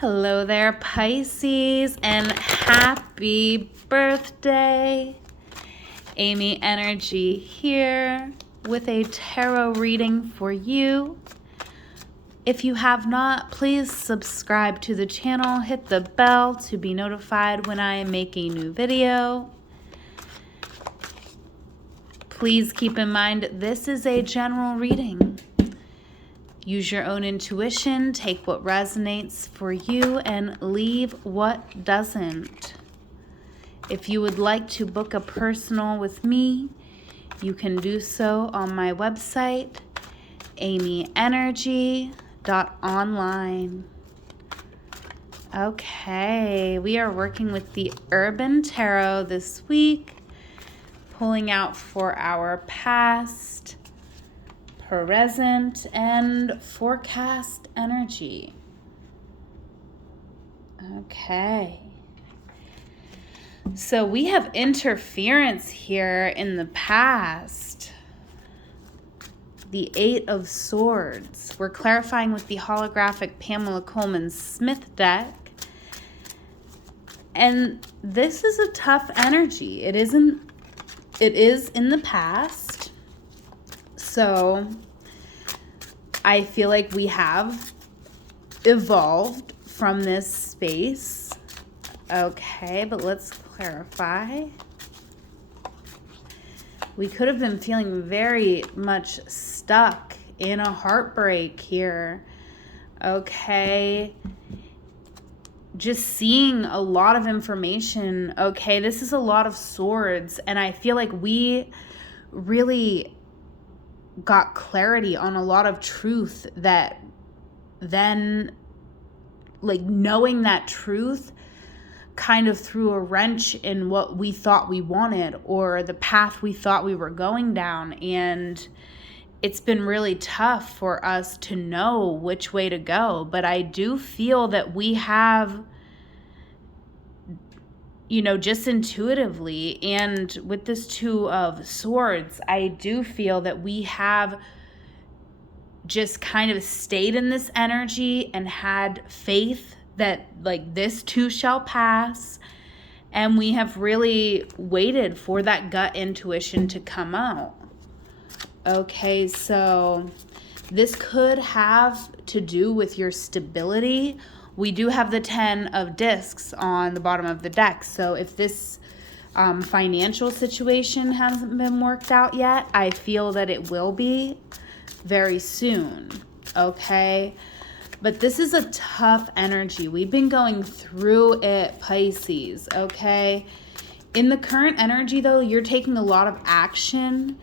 Hello there, Pisces, and happy birthday. Amyenergy here with a tarot reading for you. If you have not, please subscribe to the channel, hit the bell to be notified when I make a new video. Please keep in mind this is a general reading. Use your own intuition, take what resonates for you, and leave what doesn't. If you would like to book a personal with me, you can do so on my website, amyenergy.online. Okay, we are working with the Urban Tarot this week, pulling out for our past, present, and forecast energy. Okay. So we have interference here in the past. The Eight of Swords. We're clarifying with the holographic Pamela Coleman Smith deck. And this is a tough energy. It is in the past. So I feel like we have evolved from this space. Okay, but let's clarify. We could have been feeling very much stuck in a heartbreak here. Okay. Just seeing a lot of information. Okay, this is a lot of swords, and I feel like we really got clarity on a lot of truth that then, like, knowing that truth kind of threw a wrench in what we thought we wanted or the path we thought we were going down. And it's been really tough for us to know which way to go. But I do feel that we have, just intuitively, and with this Two of Swords, I do feel that we have just kind of stayed in this energy and had faith that, like, this too shall pass. And we have really waited for that gut intuition to come out. Okay, so this could have to do with your stability. We do have the 10 of discs on the bottom of the deck. So if this financial situation hasn't been worked out yet, I feel that it will be very soon. Okay. But this is a tough energy. We've been going through it, Pisces. Okay. In the current energy, though, you're taking a lot of action.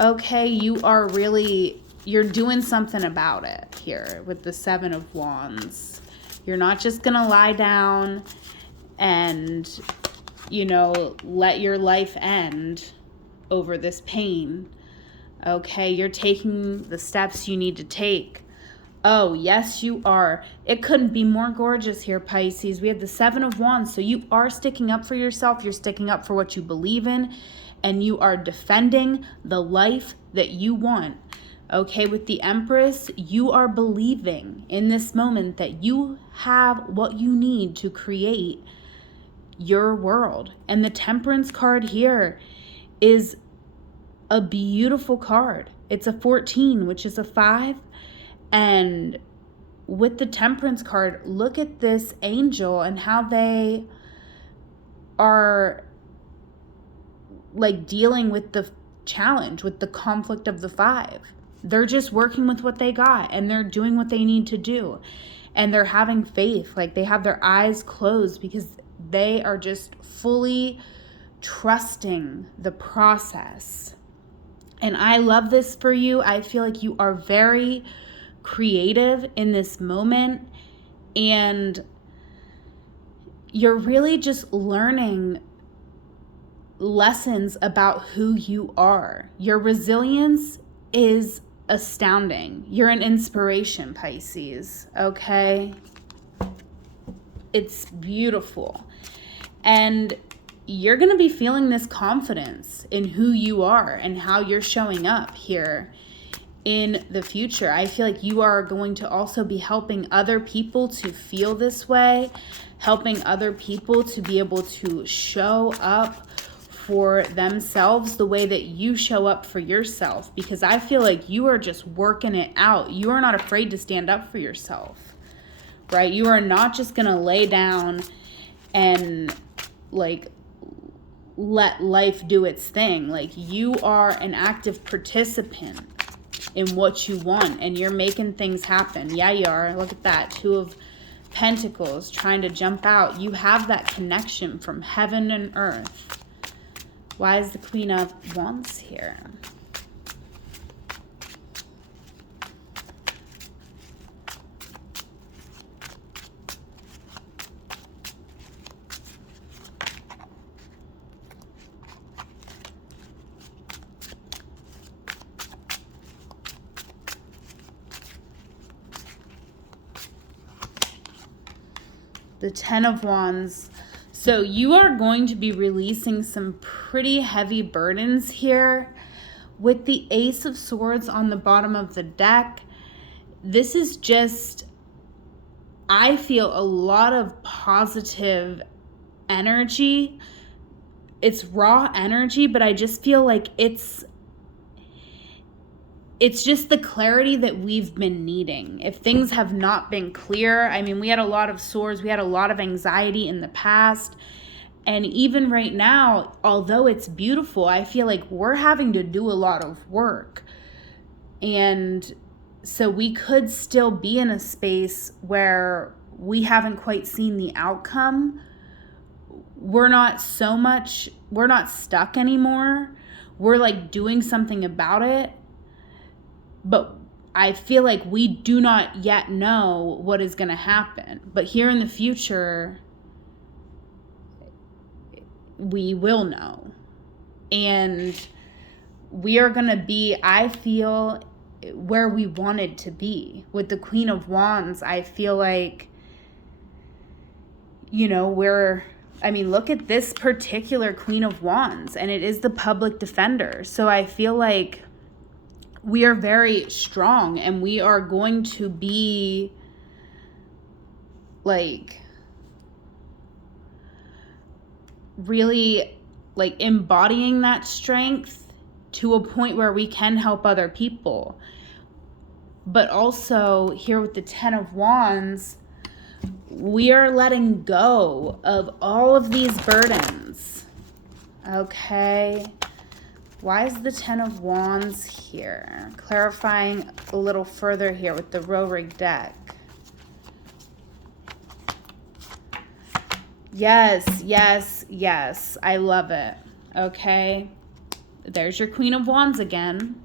Okay. You're doing something about it here with the Seven of Wands. You're not just going to lie down and, let your life end over this pain. Okay, you're taking the steps you need to take. Oh, yes, you are. It couldn't be more gorgeous here, Pisces. We have the Seven of Wands. So you are sticking up for yourself. You're sticking up for what you believe in. And you are defending the life that you want. Okay, with the Empress, you are believing in this moment that you have what you need to create your world. And the Temperance card here is a beautiful card. It's a 14, which is a 5. And with the Temperance card, look at this angel and how they are, like, dealing with the challenge, with the conflict of the 5. They're just working with what they got, and they're doing what they need to do. And they're having faith. Like, they have their eyes closed because they are just fully trusting the process. And I love this for you. I feel like you are very creative in this moment, and you're really just learning lessons about who you are. Your resilience is astounding. You're an inspiration, Pisces. Okay, it's beautiful. And you're going to be feeling this confidence in who you are and how you're showing up here in the future. I feel like you are going to also be helping other people to feel this way, helping other people to be able to show up for themselves the way that you show up for yourself, because I feel like you are just working it out. You are not afraid to stand up for yourself, right? You are not just going to lay down and like let life do its thing. Like, you are an active participant in what you want, and you're making things happen. Yeah, you are. Look at that. 2 of Pentacles trying to jump out. You have that connection from heaven and earth. Why is the Queen of Wands here? The 10 of Wands. So you are going to be releasing some pretty heavy burdens here. With the Ace of Swords on the bottom of the deck, this is just, I feel a lot of positive energy. It's raw energy, but I just feel like it's just the clarity that we've been needing. If things have not been clear, I mean, we had a lot of swords, we had a lot of anxiety in the past. And even right now, although it's beautiful, I feel like we're having to do a lot of work. And so we could still be in a space where we haven't quite seen the outcome. We're not stuck anymore. We're like doing something about it. But I feel like we do not yet know what is going to happen. But here in the future, we will know. And we are going to be, I feel, where we wanted to be. With the Queen of Wands, I feel like, you know, look at this particular Queen of Wands, and it is the public defender. So I feel like we are very strong, and we are going to be like really like embodying that strength to a point where we can help other people. But also here with the 10 of Wands, we are letting go of all of these burdens. Okay. Why is the 10 of Wands here? Clarifying a little further here with the Rorig deck. Yes, yes, yes. I love it. Okay. There's your Queen of Wands again.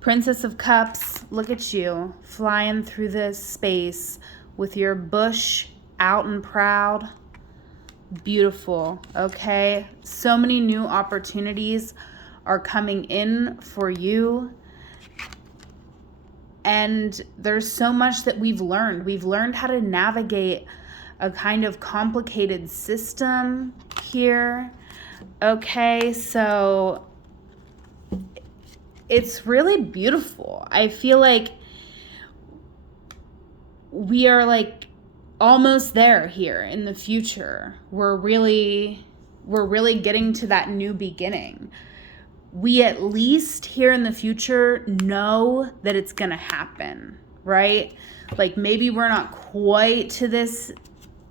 Princess of Cups, look at you flying through this space with your bush out and proud. Beautiful. Okay. So many new opportunities are coming in for you. And there's so much that we've learned. We've learned how to navigate a kind of complicated system here. Okay, so it's really beautiful. I feel like we are like almost there here in the future. We're really getting to that new beginning. We at least here in the future know that it's going to happen, right? Like maybe we're not quite to this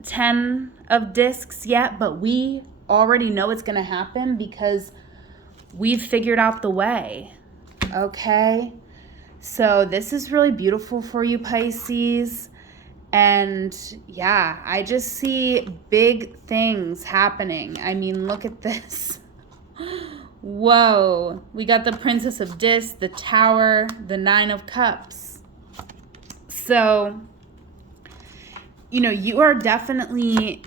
10 of discs yet, but we already know it's going to happen because we've figured out the way. Okay? So this is really beautiful for you, Pisces. And yeah, I just see big things happening. I mean, look at this. Whoa, we got the Princess of Discs, the Tower, the 9 of Cups. So, you know, you are definitely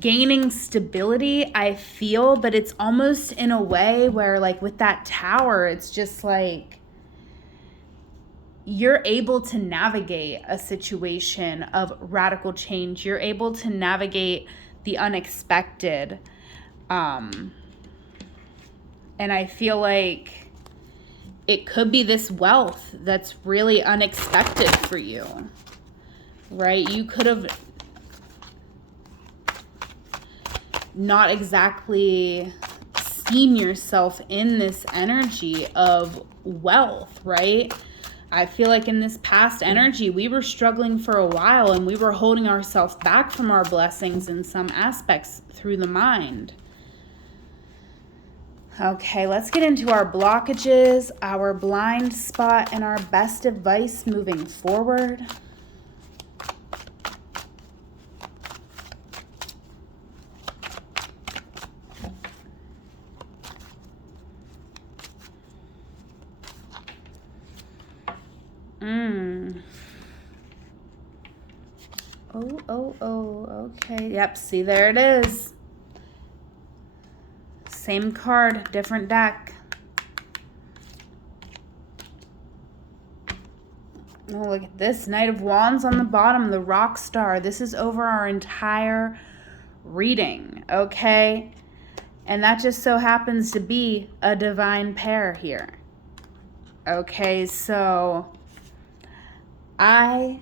gaining stability, I feel, but it's almost in a way where like with that Tower, it's just like you're able to navigate a situation of radical change. You're able to navigate the unexpected. And I feel like it could be this wealth that's really unexpected for you, right? You could have not exactly seen yourself in this energy of wealth, right? I feel like in this past energy, we were struggling for a while and we were holding ourselves back from our blessings in some aspects through the mind. Okay, let's get into our blockages, our blind spot, and our best advice moving forward. Okay. Yep, see, there it is. Same card, different deck. Oh, look at this. Knight of Wands on the bottom, the rock star. This is over our entire reading, okay? And that just so happens to be a divine pair here. Okay, so I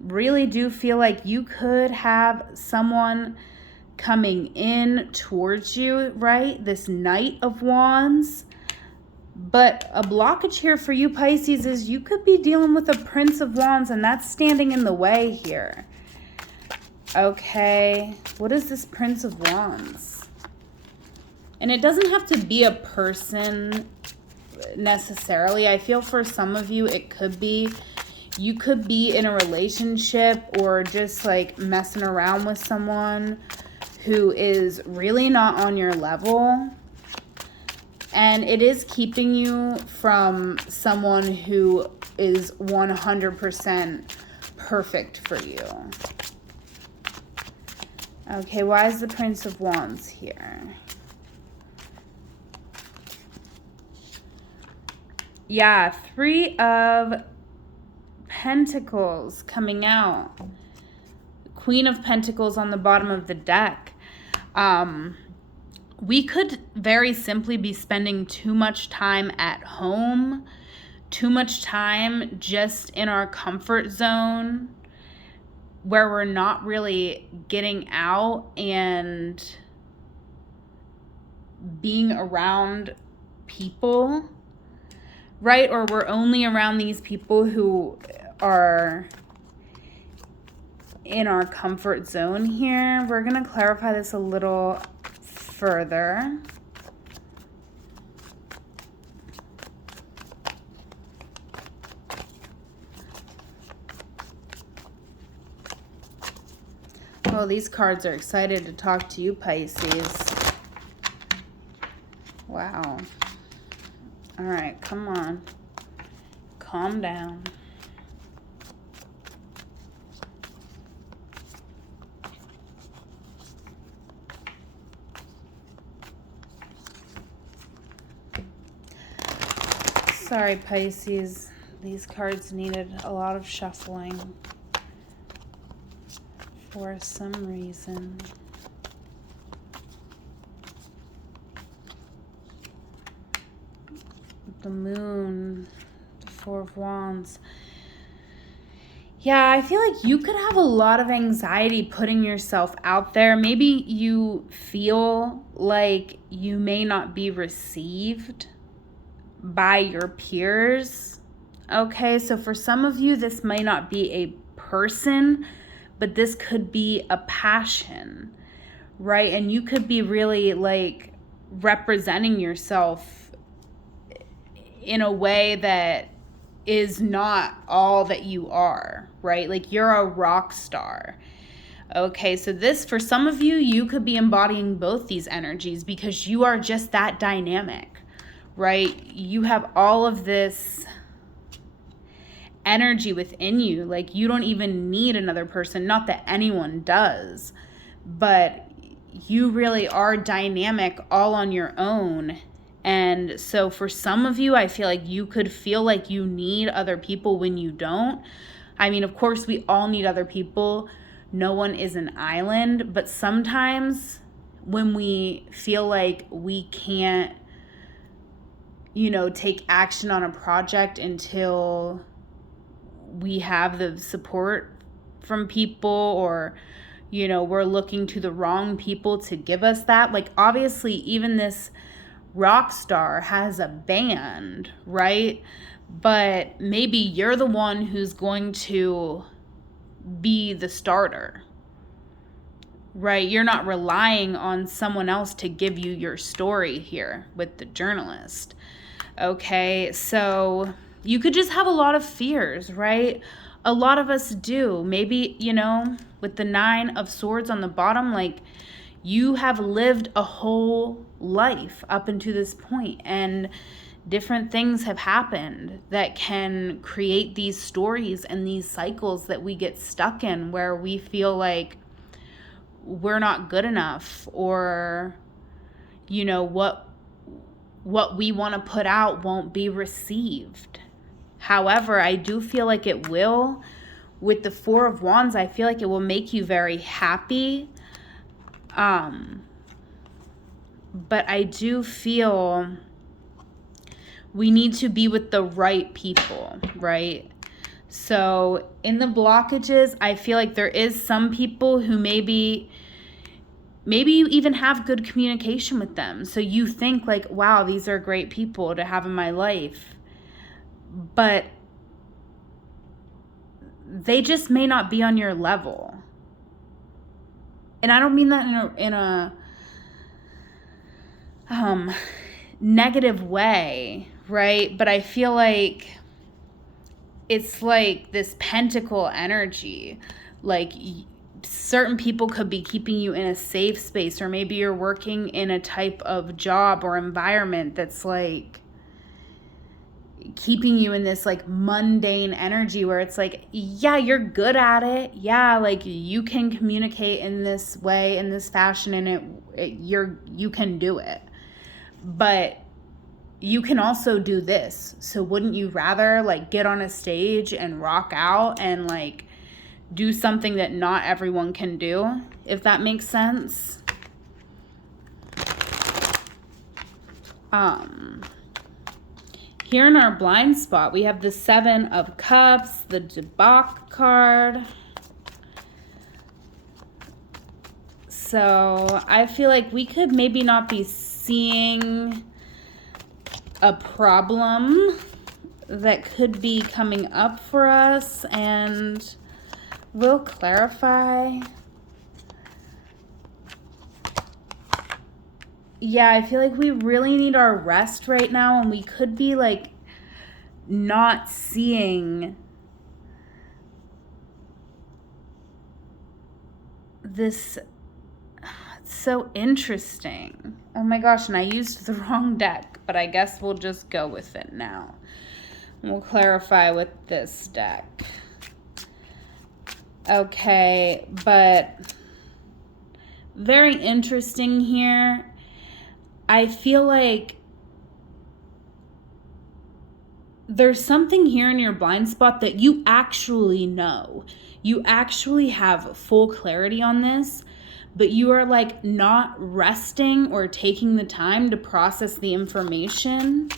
really do feel like you could have someone coming in towards you, right? This Knight of Wands. But a blockage here for you, Pisces, is you could be dealing with a Prince of Wands, and that's standing in the way here. Okay, what is this Prince of Wands? And it doesn't have to be a person necessarily. I feel for some of you, it could be, you could be in a relationship or just like messing around with someone who is really not on your level. And it is keeping you from someone who is 100% perfect for you. Okay, why is the Prince of Wands here? Yeah, Three of Pentacles coming out. Queen of Pentacles on the bottom of the deck. We could very simply be spending too much time at home, too much time just in our comfort zone, where we're not really getting out and being around people, right? Or we're only around these people who are in our comfort zone here. We're going to clarify this a little further. Oh, these cards are excited to talk to you, Pisces. Wow. All right, come on. Calm down. Sorry, Pisces. These cards needed a lot of shuffling for some reason. The Moon, the Four of Wands. Yeah, I feel like you could have a lot of anxiety putting yourself out there. Maybe you feel like you may not be received by your peers. Okay, so for some of you, this may not be a person, but this could be a passion, right? And you could be really like representing yourself in a way that is not all that you are, right? Like you're a rock star. Okay, so this, for some of you, you could be embodying both these energies because you are just that dynamic, right? You have all of this energy within you. Like you don't even need another person. Not that anyone does, but you really are dynamic all on your own. And so for some of you, I feel like you could feel like you need other people when you don't. I mean, of course, we all need other people. No one is an island. But sometimes when we feel like we can't take action on a project until we have the support from people, or, we're looking to the wrong people to give us that. Like, obviously, even this rock star has a band, right? But maybe you're the one who's going to be the starter, right? You're not relying on someone else to give you your story here with the journalist. Okay, so you could just have a lot of fears, right? A lot of us do. Maybe, with the 9 of Swords on the bottom, like, you have lived a whole life up until this point, and different things have happened that can create these stories and these cycles that we get stuck in, where we feel like we're not good enough, or, what we want to put out won't be received. However, I do feel like it will. With the 4 of Wands, I feel like it will make you very happy. But I do feel we need to be with the right people, right? So in the blockages, I feel like there is some people who maybe you even have good communication with them. So you think like, wow, these are great people to have in my life. But they just may not be on your level. And I don't mean that in a negative way, right? But I feel like it's like this pentacle energy. Like, certain people could be keeping you in a safe space, or maybe you're working in a type of job or environment that's like keeping you in this like mundane energy, where it's like, yeah, you're good at it. Yeah, like, you can communicate in this way, in this fashion, and you can do it. But you can also do this. So wouldn't you rather like get on a stage and rock out and like do something that not everyone can do, if that makes sense? Here in our blind spot, we have the 7 of Cups, the debauch card. So I feel like we could maybe not be seeing a problem that could be coming up for us, and we'll clarify. Yeah, I feel like we really need our rest right now, and we could be like not seeing this. It's so interesting. Oh my gosh, and I used the wrong deck, but I guess we'll just go with it now. We'll clarify with this deck. Okay, but very interesting here. I feel like there's something here in your blind spot that you actually know. You actually have full clarity on this, but you are like not resting or taking the time to process the information.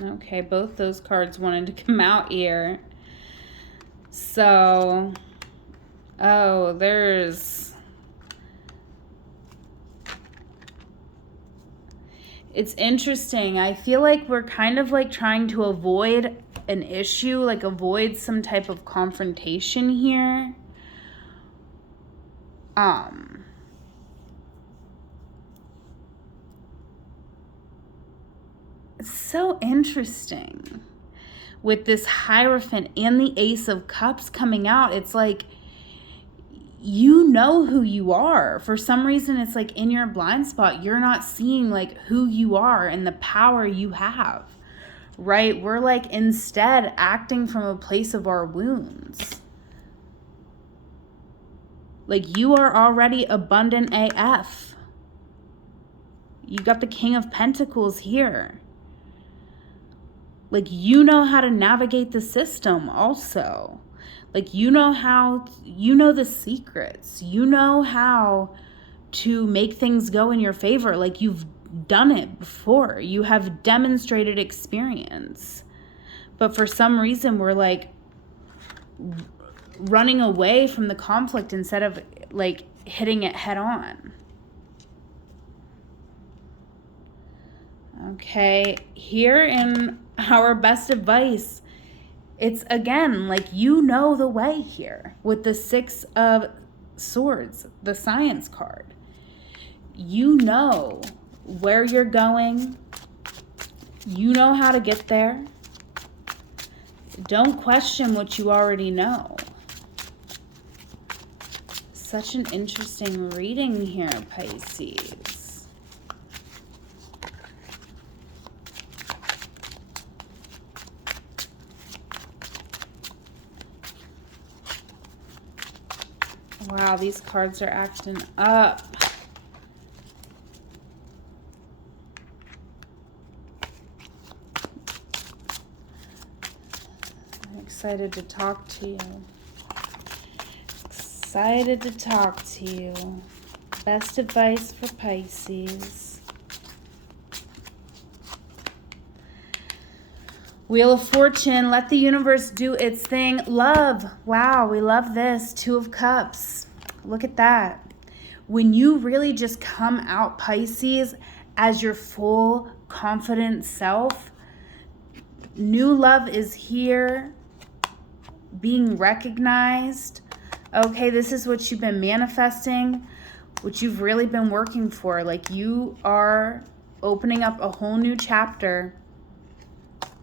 Okay, both those cards wanted to come out here. So, it's interesting. I feel like we're kind of like trying to avoid an issue, like avoid some type of confrontation here. It's so interesting with this Hierophant and the Ace of Cups coming out. It's like, you know who you are. For some reason, it's like in your blind spot, you're not seeing like who you are and the power you have, right? We're like instead acting from a place of our wounds. Like, you are already abundant AF. You got the King of Pentacles here. Like, you know how to navigate the system also. Like, you know the secrets. You know how to make things go in your favor. Like, you've done it before. You have demonstrated experience. But for some reason, we're like running away from the conflict instead of like hitting it head on. Okay, here in our best advice, it's again like you know the way here with the Six of Swords, the Science card. You know where you're going. You know how to get there. Don't question what you already know. Such an interesting reading here, Pisces. Wow, these cards are acting up. I'm excited to talk to you. Excited to talk to you. Best advice for Pisces. Wheel of Fortune, let the universe do its thing. Love, wow, we love this. Two of Cups, look at that. When you really just come out, Pisces, as your full, confident self, new love is here, being recognized. Okay, this is what you've been manifesting, what you've really been working for. Like, you are opening up a whole new chapter.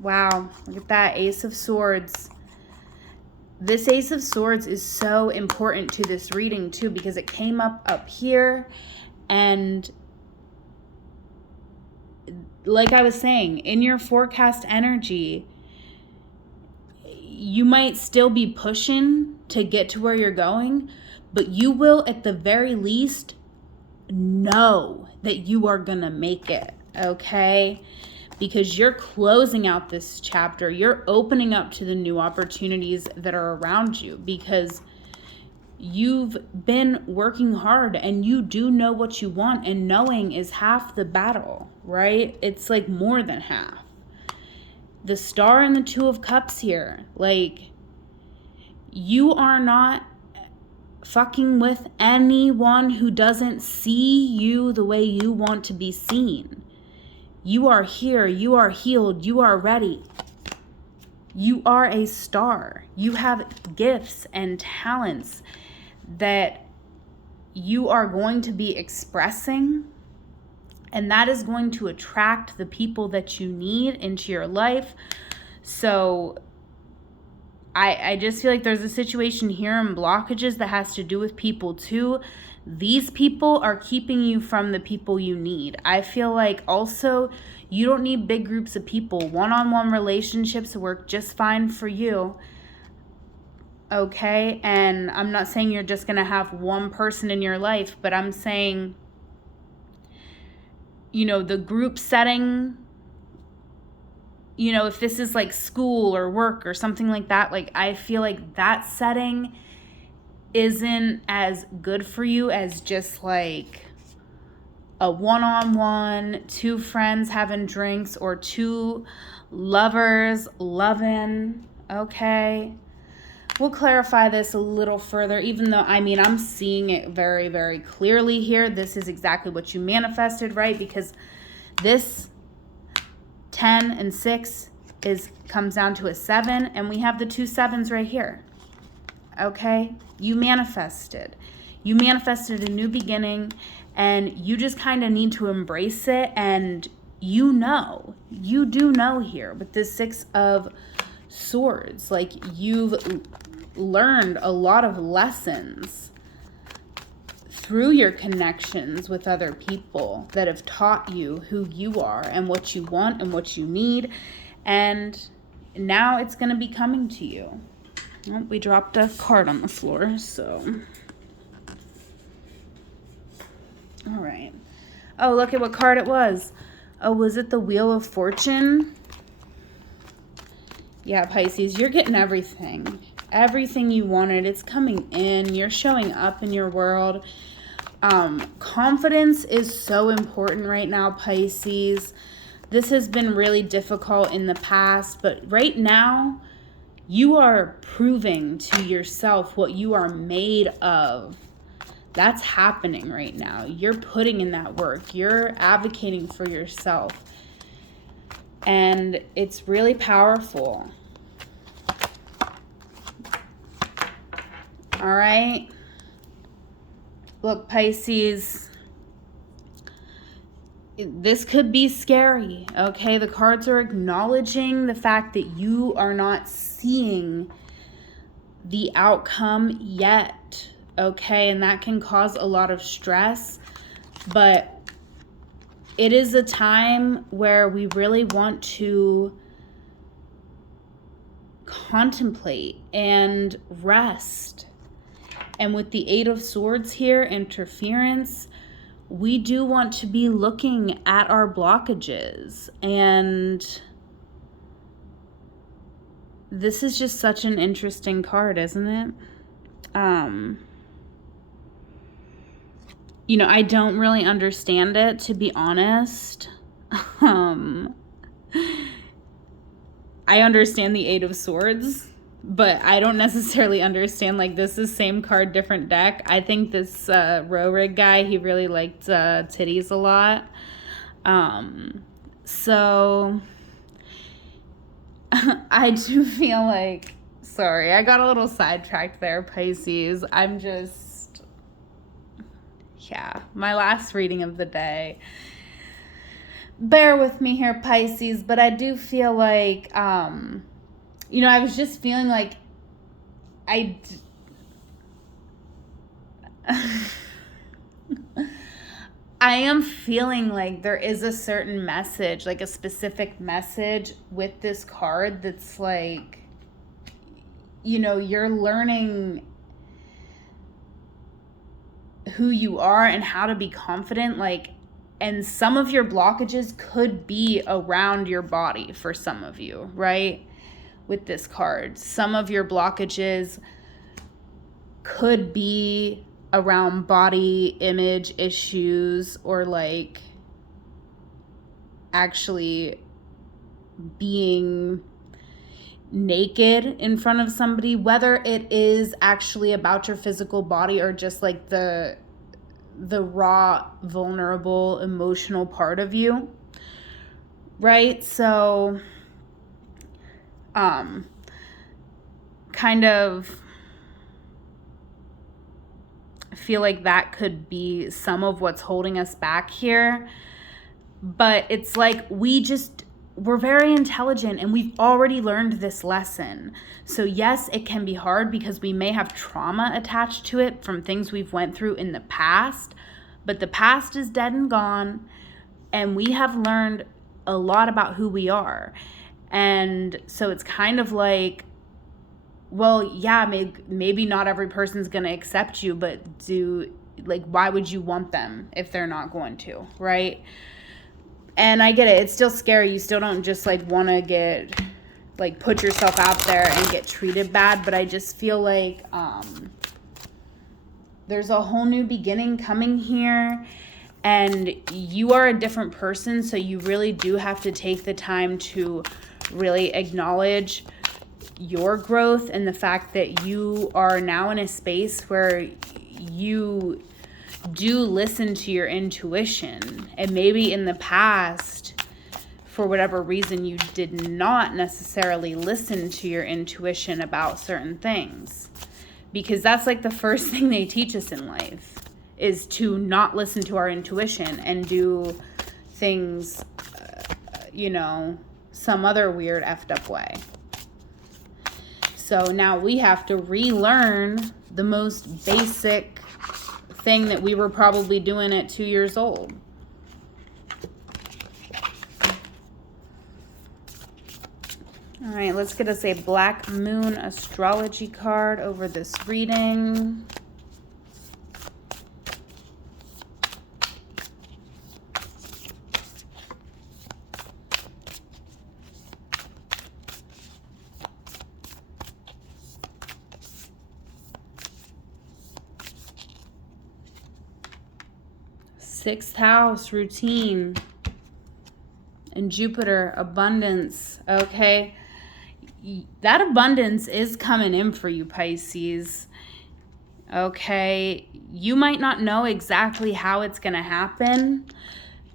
Wow, look at that, Ace of Swords. This Ace of Swords is so important to this reading too, because it came up here, and like I was saying, in your forecast energy, you might still be pushing to get to where you're going, but you will at the very least know that you are gonna make it, okay? Because you're closing out this chapter. You're opening up to the new opportunities that are around you, because you've been working hard and you do know what you want, and knowing is half the battle, right? It's like more than half. The Star and the Two of Cups here, like, you are not fucking with anyone who doesn't see you the way you want to be seen. You are here, you are healed, you are ready. You are a star. You have gifts and talents that you are going to be expressing, and that is going to attract the people that you need into your life. So I just feel like there's a situation here in blockages that has to do with people too. These people are keeping you from the people you need. I feel like also you don't need big groups of people. One-on-one relationships work just fine for you. Okay? And I'm not saying you're just going to have one person in your life, but I'm saying, you know, the group setting, you know, if this is like school or work or something like that, like, I feel like that setting isn't as good for you as just like a one-on-one, two friends having drinks, or two lovers loving. Okay, we'll clarify this a little further, even though, I mean, I'm seeing it very, very clearly here. This is exactly what you manifested, right? Because this 10 and 6 comes down to a 7, and we have the two 7s right here. Okay, you manifested a new beginning, and you just kind of need to embrace it. And you do know here with this 6 of Swords, like, you've learned a lot of lessons through your connections with other people that have taught you who you are and what you want and what you need, and now it's going to be coming to you. Oh, we dropped a card on the floor, so. All right. Oh, look at what card it was. Oh, was it the Wheel of Fortune? Yeah, Pisces, you're getting everything. Everything you wanted, it's coming in. You're showing up in your world. Confidence is so important right now, Pisces. This has been really difficult in the past, but right now, you are proving to yourself what you are made of. That's happening right now. You're putting in that work. You're advocating for yourself. And it's really powerful. All right. Look, Pisces, this could be scary, okay? The cards are acknowledging the fact that you are not seeing the outcome yet, okay? And that can cause a lot of stress, but it is a time where we really want to contemplate and rest. And with the Eight of Swords here, interference, we do want to be looking at our blockages. And this is just such an interesting card, isn't it? You know, I don't really understand it, to be honest. I understand the Eight of Swords, but I don't necessarily understand, like, this is same card, different deck. I think this Rorig guy, he really liked titties a lot. So I do feel like, sorry, I got a little sidetracked there, Pisces. I'm just, yeah, my last reading of the day. Bear with me here, Pisces, but I do feel like, you know, I was just feeling like I am feeling like there is a certain message, like a specific message with this card that's like, you know, you're learning who you are and how to be confident, like, and some of your blockages could be around your body for some of you, right? With this card, some of your blockages could be around body image issues, or like actually being naked in front of somebody, whether it is actually about your physical body or just like the raw, vulnerable, emotional part of you, right? So kind of feel like that could be some of what's holding us back here. But it's like we're very intelligent and we've already learned this lesson. So yes, it can be hard because we may have trauma attached to it from things we've went through in the past, but the past is dead and gone, and we have learned a lot about who we are. And so it's kind of like, well, yeah, maybe not every person's going to accept you, but why would you want them if they're not going to, right? And I get it. It's still scary. You still don't just like want to get, like, put yourself out there and get treated bad. But I just feel like there's a whole new beginning coming here. And you are a different person. So you really do have to take the time to really acknowledge your growth and the fact that you are now in a space where you do listen to your intuition. And maybe in the past, for whatever reason, you did not necessarily listen to your intuition about certain things, because that's like the first thing they teach us in life, is to not listen to our intuition and do things, some other weird effed up way. So now we have to relearn the most basic thing that we were probably doing at 2 years old. All right, let's get us a Black Moon astrology card over this reading. 6th house, routine. And Jupiter, abundance, okay? That abundance is coming in for you, Pisces, okay? You might not know exactly how it's going to happen.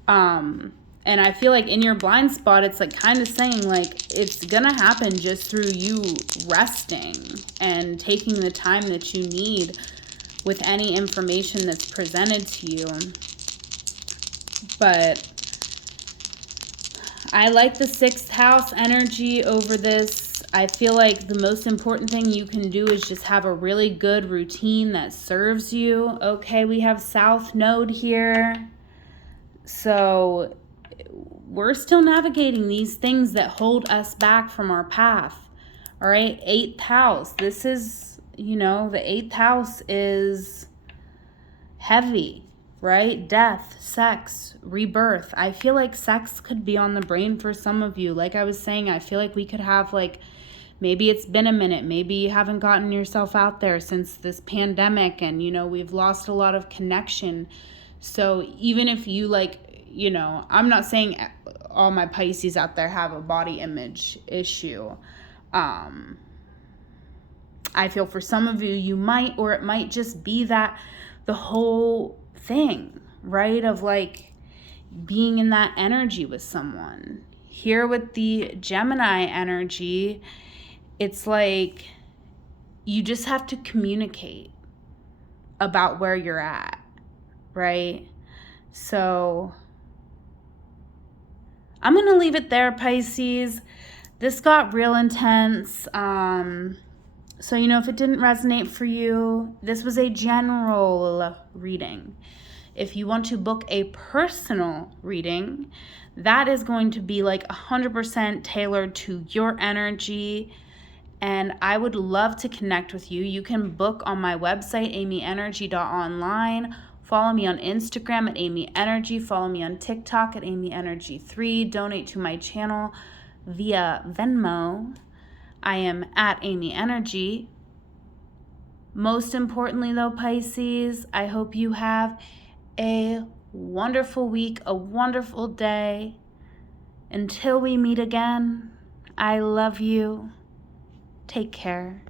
And I feel like in your blind spot, it's like kind of saying like it's going to happen just through you resting and taking the time that you need with any information that's presented to you. But I like the 6th house energy over this. I feel like the most important thing you can do is just have a really good routine that serves you. Okay, we have South Node here. So we're still navigating these things that hold us back from our path. All right, 8th house. This is, you know, the 8th house is heavy, right? Death, sex, rebirth. I feel like sex could be on the brain for some of you. Like I was saying, I feel like we could have like, maybe it's been a minute. Maybe you haven't gotten yourself out there since this pandemic and, you know, we've lost a lot of connection. So even if you like, you know, I'm not saying all my Pisces out there have a body image issue. I feel for some of you, you might, or it might just be that the whole thing, right? Of like being in that energy with someone. Here with the Gemini energy, it's like you just have to communicate about where you're at, right? So I'm going to leave it there, Pisces. This got real intense. So, you know, if it didn't resonate for you, this was a general reading. If you want to book a personal reading, that is going to be like 100% tailored to your energy. And I would love to connect with you. You can book on my website, amyenergy.online. Follow me on Instagram at amyenergy. Follow me on TikTok at amyenergy3. Donate to my channel via Venmo. I am at amyenergy. Most importantly though, Pisces, I hope you have a wonderful week, a wonderful day. Until we meet again, I love you. Take care.